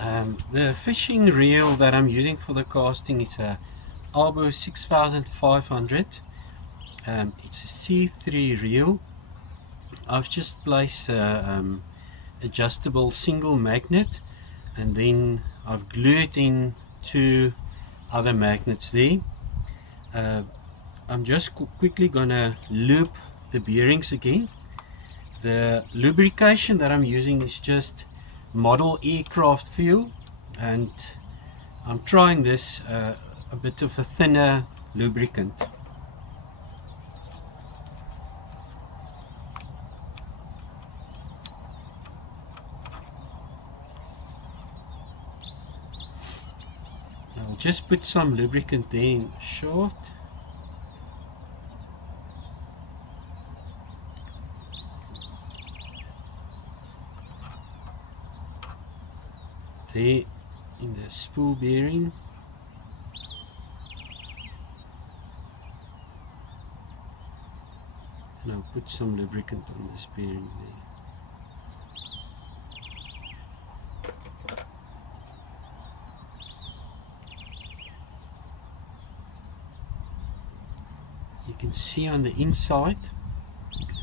The fishing reel that I'm using for the casting is a Albo 6500. It's a C3 reel. I've just placed a adjustable single magnet, and then I've glued in two other magnets there. I'm just quickly gonna loop the bearings again. The lubrication that I'm using is just model aircraft fuel, and I'm trying this a bit of a thinner lubricant. I'll just put some lubricant there in the shaft. There in the spool bearing. And I'll put some lubricant on this bearing there. You can see on the inside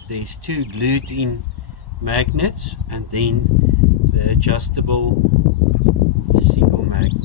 there's two glued in magnets and then the adjustable single magnet.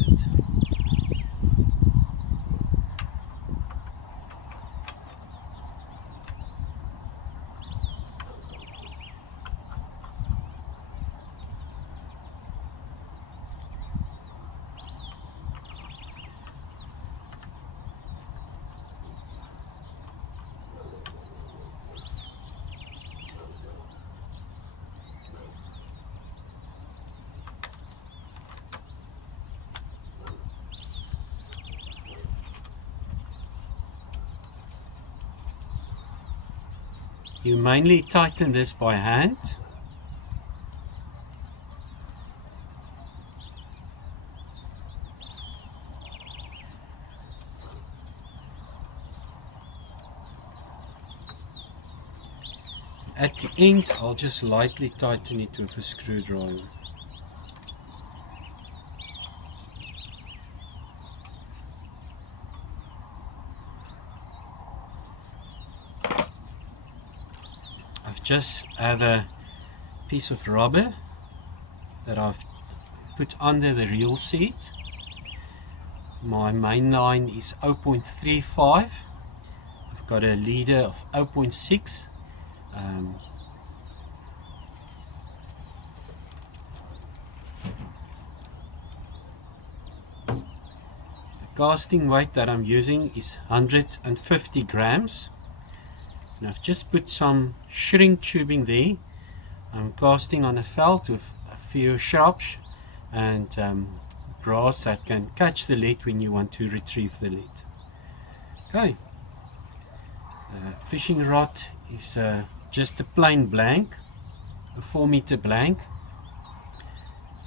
You mainly tighten this by hand. At the end, I'll just lightly tighten it with a screwdriver. I've just have a piece of rubber that I've put under the reel seat. My main line is 0.35. I've got a leader of 0.6. The casting weight that I'm using is 150 grams. And I've just put some shrink tubing there. I'm casting on a felt with a few shrubs and grass that can catch the lead when you want to retrieve the lead. Okay, fishing rod is just a plain blank, a 4-meter blank.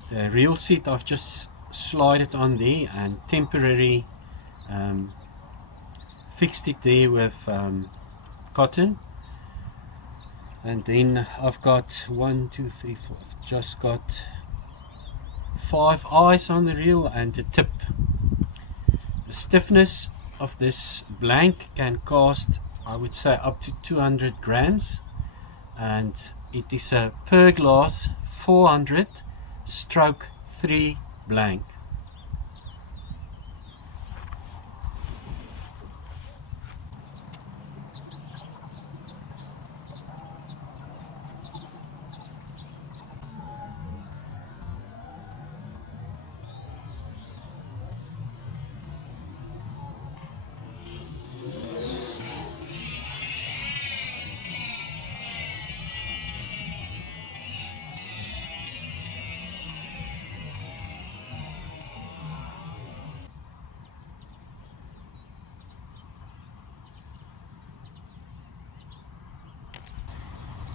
The reel seat I've just slided on there and temporarily fixed it there with cotton. And then I've got 1, 2, 3, 4. I've just got 5 eyes on the reel and a tip. The stiffness of this blank can cast, I would say, up to 200 grams, and it is a Purglas 400/3 blank.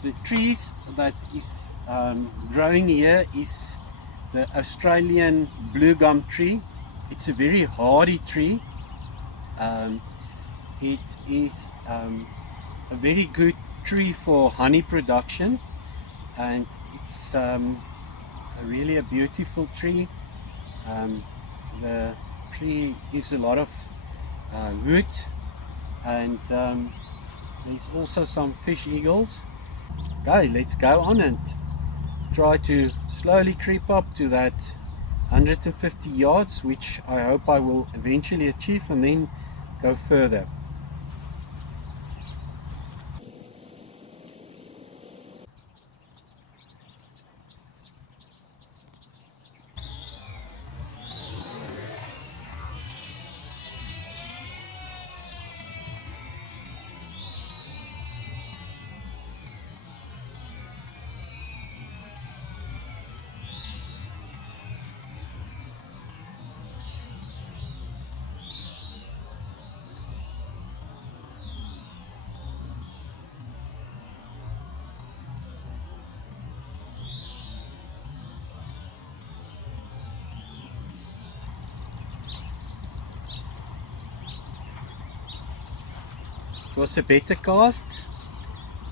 The trees that is growing here is the Australian blue gum tree. It's a very hardy tree. It is a very good tree for honey production, and it's really a beautiful tree. The tree gives a lot of wood, and there's also some fish eagles. Okay, let's go on and try to slowly creep up to that 150 yards, which I hope I will eventually achieve, and then go further. It was a better cast,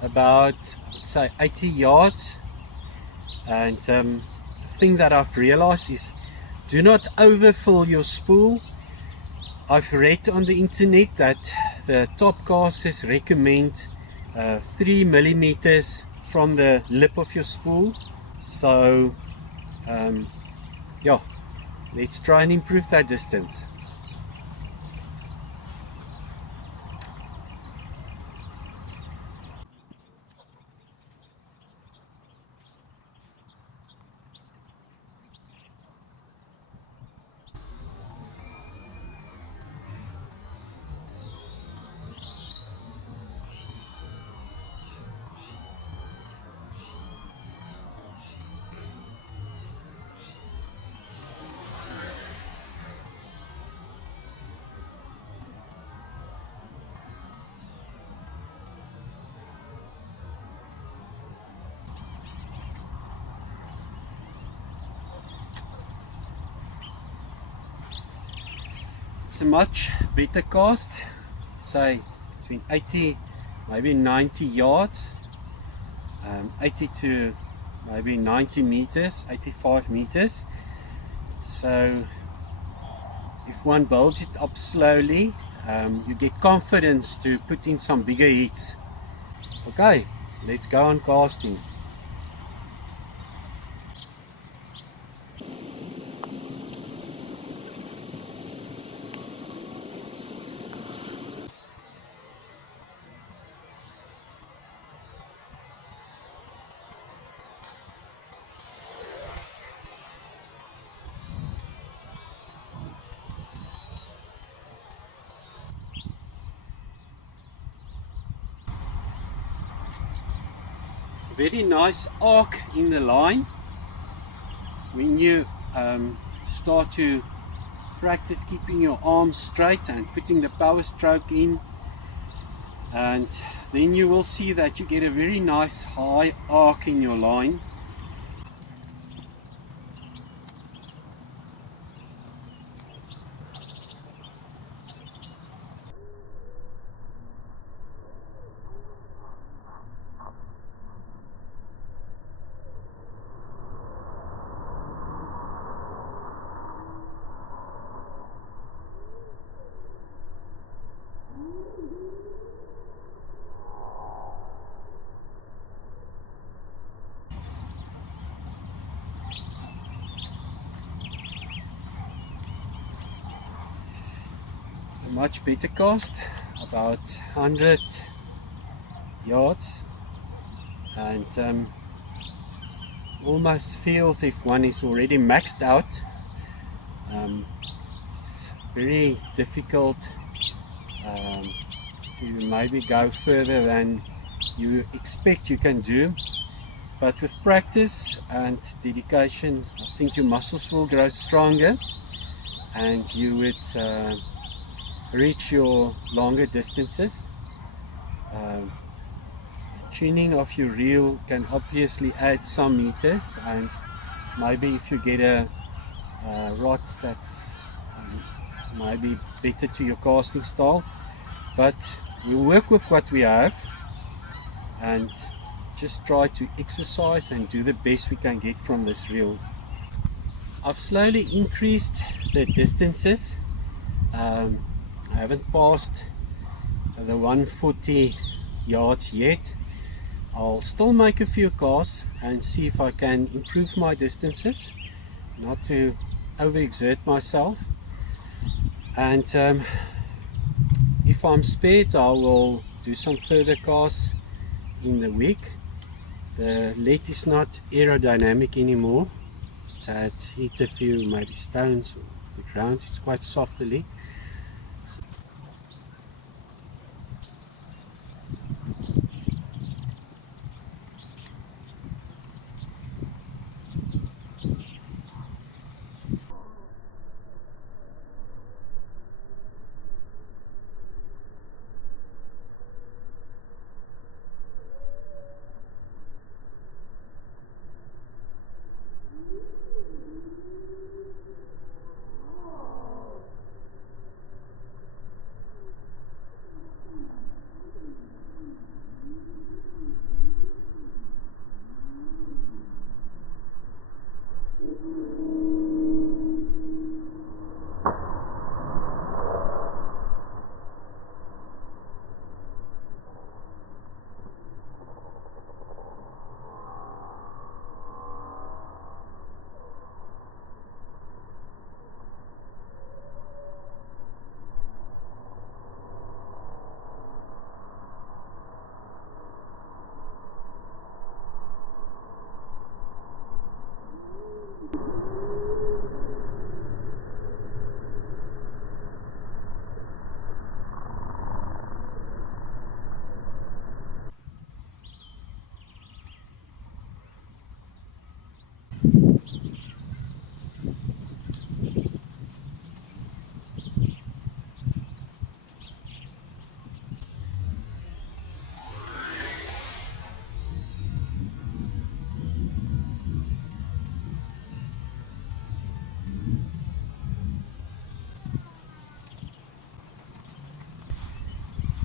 about, let's say, 80 yards. And the thing that I've realized is, do not overfill your spool. I've read on the internet that the top casters recommend 3 millimeters from the lip of your spool. So yeah, let's try and improve that distance. It's a much better cast, say between 80 maybe 90 yards, 80 to maybe 90 meters, 85 meters. So if one builds it up slowly, you get confidence to put in some bigger hits. Okay, let's go on casting. Very nice arc in the line. When you start to practice keeping your arms straight and putting the power stroke in, and then you will see that you get a very nice high arc in your line. A much better cast, about 100 yards, and almost feels if one is already maxed out. It's very difficult to maybe go further than you expect you can do, but with practice and dedication, I think your muscles will grow stronger and you would reach your longer distances. Tuning of your reel can obviously add some meters, and maybe if you get a rod that's maybe better to your casting style, but we'll work with what we have and just try to exercise and do the best we can get from this reel. I've slowly increased the distances. I haven't passed the 140 yards yet. I'll still make a few casts and see if I can improve my distances, not to overexert myself. And if I'm spared, I will do some further casts in the week. The lead is not aerodynamic anymore. It had hit a few maybe stones or the ground. It's quite soft, the lead.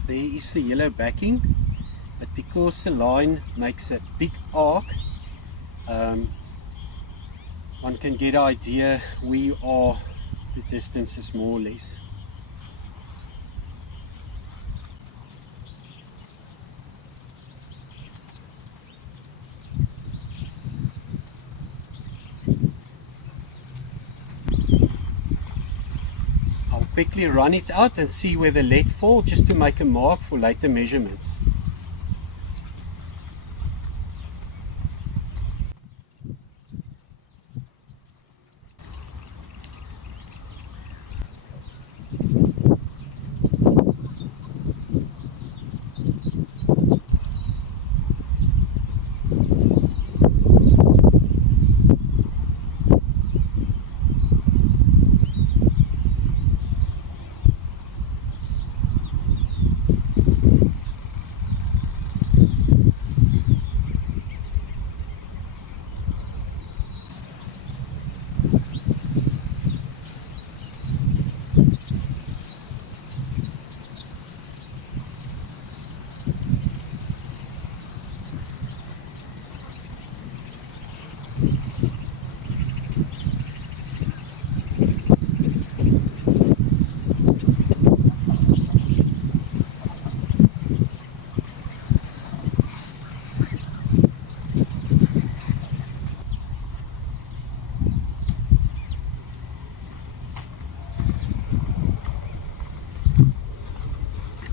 There is the yellow backing, but because the line makes a big arc, one can get an idea where are the distances more or less. I'll quickly run it out and see where the lead falls, just to make a mark for later measurements.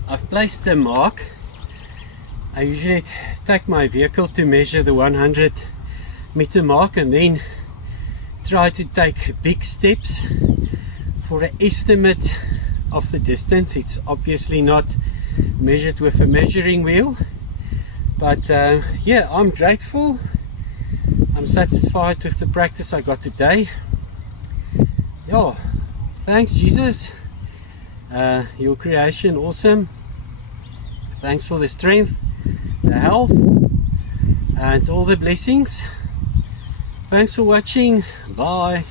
I've placed the mark. I usually take my vehicle to measure the 100-meter mark and then try to take big steps for an estimate of the distance. It's obviously not measured with a measuring wheel, but yeah, I'm grateful. I'm satisfied with the practice I got today. Yeah, thanks Jesus. Your creation, awesome. Thanks for the strength, the health, and all the blessings. Thanks for watching. Bye.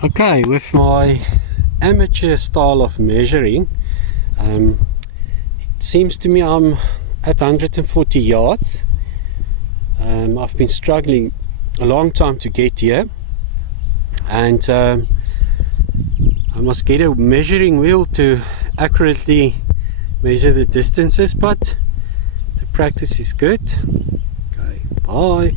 Okay, with my amateur style of measuring, it seems to me I'm at 140 yards. I've been struggling a long time to get here, and I must get a measuring wheel to accurately measure the distances, but the practice is good. Okay, bye.